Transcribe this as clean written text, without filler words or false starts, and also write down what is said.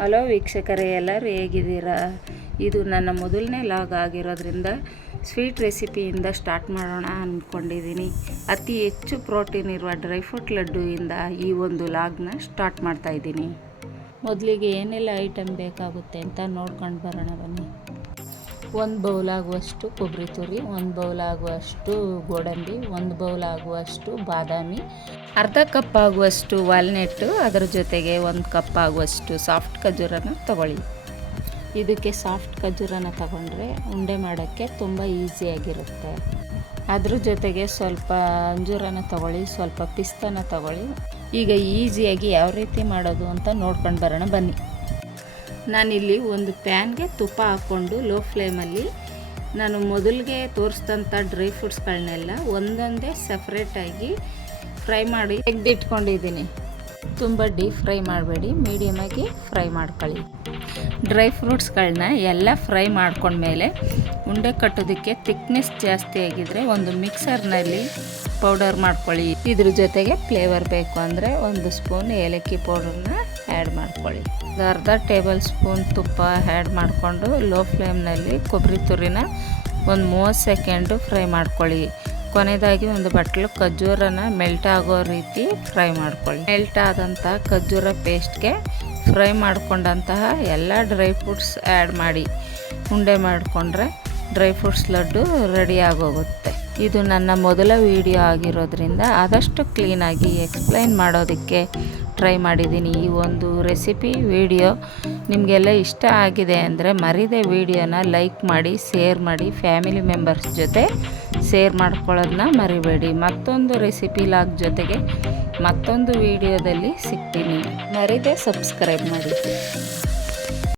Hello ವೀಕ್ಷಕರೇ, ಎಲ್ಲರೂ ಹೇಗಿದ್ದೀರಾ? ಇದು ನನ್ನ ಮೊದಲನೇ ಲಾಗ್ ಆಗಿರೋದ್ರಿಂದ ಸ್ವೀಟ್ ರೆಸಿಪಿಯಿಂದ ಸ್ಟಾರ್ಟ್ ಮಾಡೋಣ ಅಂದ್ಕೊಂಡಿದ್ದೀನಿ. ಅತಿ ಹೆಚ್ಚು ಪ್ರೋಟೀನ್ ಇರುವ ಡ್ರೈ ಫ್ರೂಟ್ ಲಡ್ಡುವಿಂದ ಈ ಒಂದು ಲಾಗ್ನ ಸ್ಟಾರ್ಟ್ ಮಾಡ್ತಾಯಿದ್ದೀನಿ. ಮೊದಲಿಗೆ ಏನೆಲ್ಲ ಐಟಮ್ ಬೇಕಾಗುತ್ತೆ ಅಂತ ನೋಡ್ಕೊಂಡು ಬರೋಣ ಬನ್ನಿ. 1 ಬೌಲ್ ಆಗುವಷ್ಟು ಕೊಬ್ಬರಿ ತುರಿ, 1 ಬೌಲ್ ಆಗುವಷ್ಟು ಗೋಡಂಬಿ, 1 ಬೌಲ್ ಆಗುವಷ್ಟು ಬಾದಾಮಿ, ಅರ್ಧ ಕಪ್ ಆಗುವಷ್ಟು ವಾಲ್ನೆಟ್ಟು, ಅದರ ಜೊತೆಗೆ 1 ಕಪ್ ಆಗುವಷ್ಟು ಸಾಫ್ಟ್ ಖರ್ಜೂರನ ತಗೊಳ್ಳಿ. ಇದಕ್ಕೆ ಸಾಫ್ಟ್ ಖರ್ಜೂರನ ತಗೊಂಡ್ರೆ ಉಂಡೆ ಮಾಡೋಕ್ಕೆ ತುಂಬ ಈಸಿಯಾಗಿರುತ್ತೆ. ಅದ್ರ ಜೊತೆಗೆ ಸ್ವಲ್ಪ ಅಂಜೂರನ ತಗೊಳ್ಳಿ, ಸ್ವಲ್ಪ ಪಿಸ್ತಾನ ತಗೊಳ್ಳಿ. ಈಗ ಈಸಿಯಾಗಿ ಯಾವ ರೀತಿ ಮಾಡೋದು ಅಂತ ನೋಡ್ಕೊಂಡು ಬರೋಣ ಬನ್ನಿ. ನಾನಿಲ್ಲಿ ಒಂದು ಪ್ಯಾನ್ಗೆ ತುಪ್ಪ ಹಾಕ್ಕೊಂಡು ಲೋ ಫ್ಲೇಮಲ್ಲಿ ನಾನು ಮೊದಲಿಗೆ ತೋರಿಸಿದಂಥ ಡ್ರೈ ಫ್ರೂಟ್ಸ್ಗಳನ್ನೆಲ್ಲ ಒಂದೊಂದೇ ಸಪ್ರೇಟಾಗಿ ಫ್ರೈ ಮಾಡಿ ತೆಗೆದಿಟ್ಕೊಂಡಿದ್ದೀನಿ. ತುಂಬ ಡೀಪ್ ಫ್ರೈ ಮಾಡಬೇಡಿ, ಮೀಡಿಯಮಾಗಿ ಫ್ರೈ ಮಾಡ್ಕೊಳ್ಳಿ. ಡ್ರೈ ಫ್ರೂಟ್ಸ್ಗಳನ್ನ ಎಲ್ಲ ಫ್ರೈ ಮಾಡ್ಕೊಂಡ್ಮೇಲೆ ಉಂಡೆ ಕಟ್ಟೋದಕ್ಕೆ ಥಿಕ್ನೆಸ್ ಜಾಸ್ತಿ ಆಗಿದ್ದರೆ ಒಂದು ಮಿಕ್ಸರ್ನಲ್ಲಿ ಪೌಡರ್ ಮಾಡ್ಕೊಳ್ಳಿ. ಇದ್ರ ಜೊತೆಗೆ ಫ್ಲೇವರ್ ಬೇಕು ಅಂದರೆ 1 ಸ್ಪೂನ್ ಏಲಕ್ಕಿ ಪೌಡರ್ನ ಆ್ಯಡ್ ಮಾಡ್ಕೊಳ್ಳಿ. ಅರ್ಧ ಟೇಬಲ್ ಸ್ಪೂನ್ ತುಪ್ಪ ಆ್ಯಡ್ ಮಾಡಿಕೊಂಡು ಲೋ ಫ್ಲೇಮ್ನಲ್ಲಿ ಕೊಬ್ಬರಿ ತುರಿನ ಒಂದು 30 ಸೆಕೆಂಡು ಫ್ರೈ ಮಾಡ್ಕೊಳ್ಳಿ. ಕೊನೆಯದಾಗಿ ಒಂದು ಬಟ್ಲು ಖರ್ಜೂರನ ಮೆಲ್ಟ್ ಆಗೋ ರೀತಿ ಫ್ರೈ ಮಾಡ್ಕೊಳ್ಳಿ. ಮೆಲ್ಟ್ ಆದಂಥ ಖರ್ಜೂರ ಪೇಸ್ಟ್ಗೆ ಫ್ರೈ ಮಾಡ್ಕೊಂಡಂತಹ ಎಲ್ಲ ಡ್ರೈ ಫ್ರೂಟ್ಸ್ ಆ್ಯಡ್ ಮಾಡಿ ಉಂಡೆ ಮಾಡಿಕೊಂಡ್ರೆ ಡ್ರೈ ಫ್ರೂಟ್ಸ್ ಲಡ್ಡು ರೆಡಿ ಆಗೋಗುತ್ತೆ. ಇದು ನನ್ನ ಮೊದಲ ವಿಡಿಯೋ ಆಗಿರೋದ್ರಿಂದ ಆದಷ್ಟು ಕ್ಲೀನಾಗಿ ಎಕ್ಸ್ಪ್ಲೈನ್ ಮಾಡೋದಕ್ಕೆ ಟ್ರೈ ಮಾಡಿದ್ದೀನಿ. ಈ ಒಂದು ರೆಸಿಪಿ ವಿಡಿಯೋ ನಿಮಗೆಲ್ಲ ಇಷ್ಟ ಆಗಿದೆ ಅಂದರೆ ಮರಿದೇ ವಿಡಿಯೋನ ಲೈಕ್ ಮಾಡಿ, ಶೇರ್ ಮಾಡಿ, ಫ್ಯಾಮಿಲಿ ಮೆಂಬರ್ಸ್ ಜೊತೆ ಶೇರ್ ಮಾಡ್ಕೊಳ್ಳೋದನ್ನ ಮರಿಬೇಡಿ. ಮತ್ತೊಂದು ರೆಸಿಪಿ ಲಾಗ್ ಜೊತೆಗೆ ಮತ್ತೊಂದು ವಿಡಿಯೋದಲ್ಲಿ ಸಿಗ್ತೀನಿ. ಮರಿದೇ ಸಬ್ಸ್ಕ್ರೈಬ್ ಮಾಡಿ.